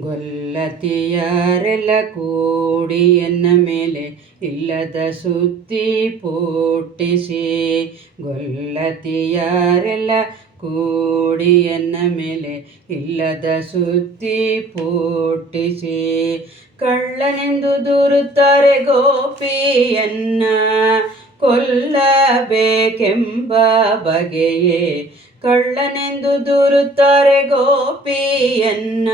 ಗೊಲ್ಲತಿಯರೆಲ್ಲ ಕೂಡಿ ಎನ್ನ ಮೇಲೆ ಇಲ್ಲದ ಸುದ್ದಿ ಪುಟ್ಟಿಸಿ. ಗೊಲ್ಲತಿಯರೆಲ್ಲ ಕೂಡಿ ಎನ್ನ ಮೇಲೆ ಇಲ್ಲದ ಸುದ್ದಿ ಪುಟ್ಟಿಸಿ. ಕಳ್ಳನೆಂದು ದೂರುತ್ತಾರೆ ಗೋಪಿಯನ್ನ ಕೊಲ್ಲಬೇಕೆಂಬ ಬಗೆಯೇ. ಕಳ್ಳನೆಂದು ದೂರುತ್ತಾರೆ ಗೋಪಿಯನ್ನ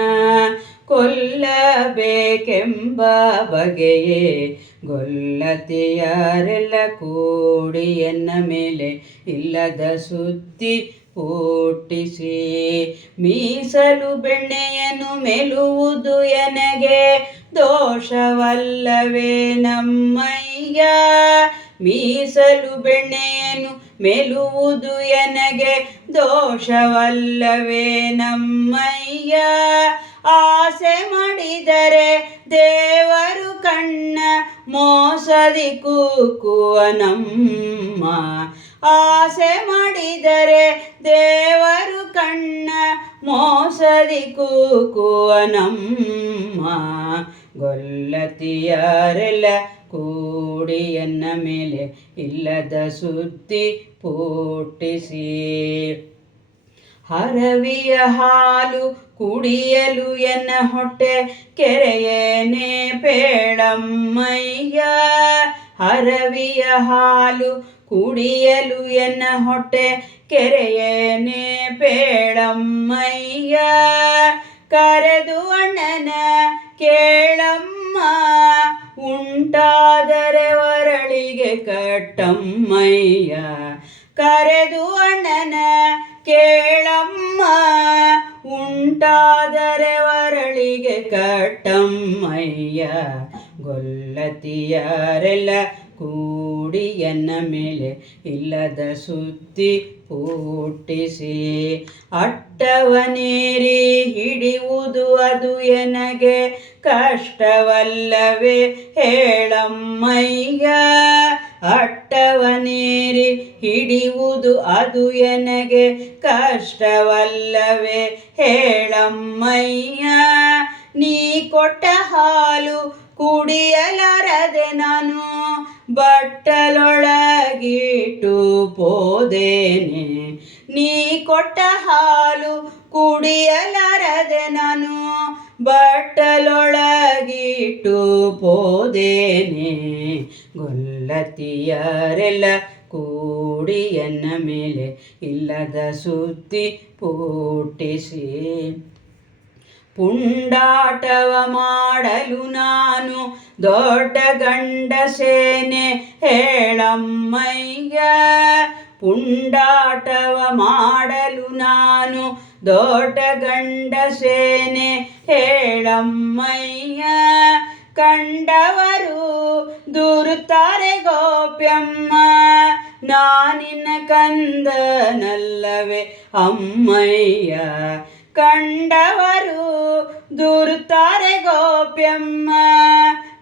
ಕೊಲ್ಲಬೇಕೆಂಬ ಬಗೆಯೇ. ಗೊಲ್ಲತಿಯರೆಲ್ಲ ಕೂಡಿ ಎನ್ನ ಮೇಲೆ ಇಲ್ಲದ ಸುದ್ದಿ ಪುಟ್ಟಿಸಿ. ಮೀಸಲು ಬೆಣ್ಣೆಯನ್ನು ಮೆಲುವುದು ಎನಗೆ ದೋಷವಲ್ಲವೇ ನಮ್ಮಯ್ಯ. ಮೀಸಲು ಬೆಣ್ಣೆಯನ್ನು ಮೆಲುವುದು ಎನಗೆ ದೋಷವಲ್ಲವೇ ನಮ್ಮಯ್ಯ. ಆಸೆ ಮಾಡಿದರೆ ದೇವರು ಕಣ್ಣ ಮೋಸದಿ ಕೂಕುವ ನಮ್ಮ. ಆಸೆ ಮಾಡಿದರೆ ದೇವರು ಕಣ್ಣ ಮೋಸದಿ ಕೂಕುವ ನಮ್ಮ. ಗೊಲ್ಲತಿಯರೆಲ್ಲ ಕೂಡಿ ಎನ್ನ ಮೇಲೆ ಇಲ್ಲದ ಸುದ್ದಿ ಪುಟ್ಟಿಸಿ. ಹರವಿಯ ಹಾಲು ಕುಡಿಯಲು ಎನ್ನ ಹೊಟ್ಟೆ ಕೆರೆಯೇನೆ ಪೇಳಮ್ಮಯ್ಯ. ಹರವಿಯ ಹಾಲು ಕುಡಿಯಲು ಎನ್ನ ಹೊಟ್ಟೆ ಕೆರೆಯೇನೆ ಪೇಳಮ್ಮಯ್ಯ. ಕರೆದು ಅಣ್ಣನ ಕೇಳಮ್ಮ ಉಂಟಾದರೆ ಒರಳಿಗೆ ಕಟ್ಟಮ್ಮಯ್ಯ. ಕರೆದು ಅಣ್ಣನ ಕೇಳಮ್ಮ ಉಂಟಾದರೆ ಒರಳಿಗೆ ಕಟ್ಟಮ್ಮಯ್ಯ. ಗೊಲ್ಲತಿಯರೆಲ್ಲ ಕೂಡಿ ಎನ್ನ ಮೇಲೆ ಇಲ್ಲದ ಸುದ್ದಿ ಪುಟ್ಟಿಸಿ. ಅಟ್ಟವನೇರಿ ಹಿಡಿಯುವುದು ಅದು ಎನಗೆ ಕಷ್ಟವಲ್ಲವೇ ಹೇಳಮ್ಮಯ್ಯ. ಅಟ್ಟವನೇರಿ ಹಿಡಿಯುವುದು ಅದು ಎನಗೆ ಕಷ್ಟವಲ್ಲವೇ ಹೇಳಮ್ಮಯ್ಯ. ನೀ ಕೊಟ್ಟ ಹಾಲು ಕುಡಿಯಲಾರದೆ ನಾನು ಬಟ್ಟಲೊಳಗಿಟ್ಟು ಪೋದೇನೆ. ನೀ ಕೊಟ್ಟ ಹಾಲು ಕುಡಿಯಲಾರದೆ ನಾನು ಬಟ್ಟಲೊಳಗಿಟ್ಟು ಪೋದೇನೆ. ಗೊಲ್ಲತಿಯರೆಲ್ಲ ಕೂಡಿ ಎನ್ನ ಮೇಲೆ ಇಲ್ಲದ ಸುದ್ದಿ ಪುಟ್ಟಿಸಿ. ಪುಂಡಾಟವ ಮಾಡಲು ನಾನು ದೊಡ್ಡ ಗಂಡಸೇನೆ ಹೇಳಮ್ಮಯ್ಯ. ಪುಂಡಾಟವ ಮಾಡಲು ನಾನು ದೊಡ್ಡ ಗಂಡಸೇನೆ ಹೇಳಮ್ಮಯ್ಯ. ಕಂಡವರು ದೂರುತ್ತಾರೆ ಗೋಪ್ಯಮ್ಮ ನಾನಿನ್ನ ಕಂದನಲ್ಲವೇ ಅಮ್ಮಯ್ಯ. ಕಂಡವರು ದೂರುತ್ತಾರೆ ಗೋಪ್ಯಮ್ಮ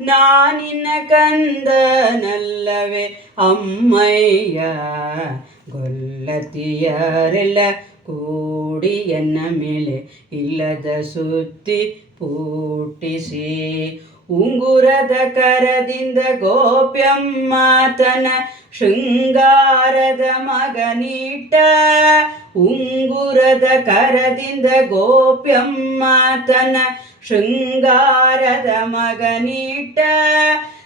ನಾನಿನ್ನ ಕಂದನಲ್ಲವೇ ಅಮ್ಮಯ್ಯ. ಗೊಲ್ಲತಿಯರೆಲ್ಲ ಕೂಡಿ ಎನ್ನ ಮೇಲೆ ಇಲ್ಲದ ಸುದ್ದಿ ಪುಟ್ಟಿಸಿ. ಉಂಗುರದ ಕರದಿಂದ ಗೋಪ್ಯಮ್ಮ ತನ ಶೃಂಗಾರದ ಮಗನಿಟ್ಟ. ಉಂಗುರದ ಕರದಿಂದ ಗೋಪ್ಯಮ್ಮ ತನ ಶೃಂಗಾರದ ಮಗನಿಟ್ಟ.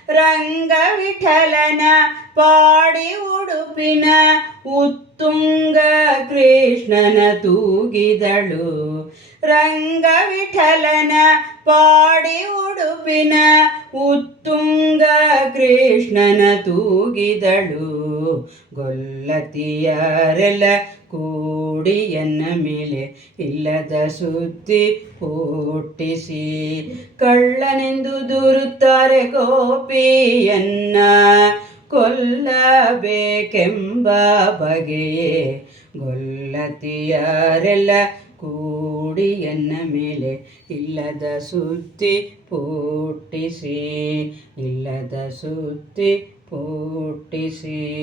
ರಂಗವಿಠಲನ ಪಾಡಿ ಉಡುಪಿನ ಉತ್ತುಂಗ ಕೃಷ್ಣನ ತೂಗಿದಳು. ರಂಗವಿಠಲನ ಪಾಡಿ ಉಡುಪಿನ ಉತ್ತುಂಗ ಕೃಷ್ಣನ ತೂಗಿದಳು. ಗೊಲ್ಲತಿಯರೆಲ್ಲ ಕೂಡಿ ಎನ್ನ ಮೇಲೆ ಇಲ್ಲದ ಸುದ್ದಿ ಪುಟ್ಟಿಸಿ. ಕಳ್ಳನೆಂದು ದೂರುತ್ತಾರೆ ಗೋಪಿಯನ್ನ ಕೊಲ್ಲಬೇಕೆಂಬ ಬಗೆಯೇ. ಗೊಲ್ಲತಿಯರೆಲ್ಲ ಕೂಡಿ ಎನ್ನ ಮೇಲೆ ಇಲ್ಲದ ಸುದ್ದಿ ಪುಟ್ಟಿಸಿ. ಇಲ್ಲದ ಸುದ್ದಿ ಪುಟ್ಟಿಸಿ.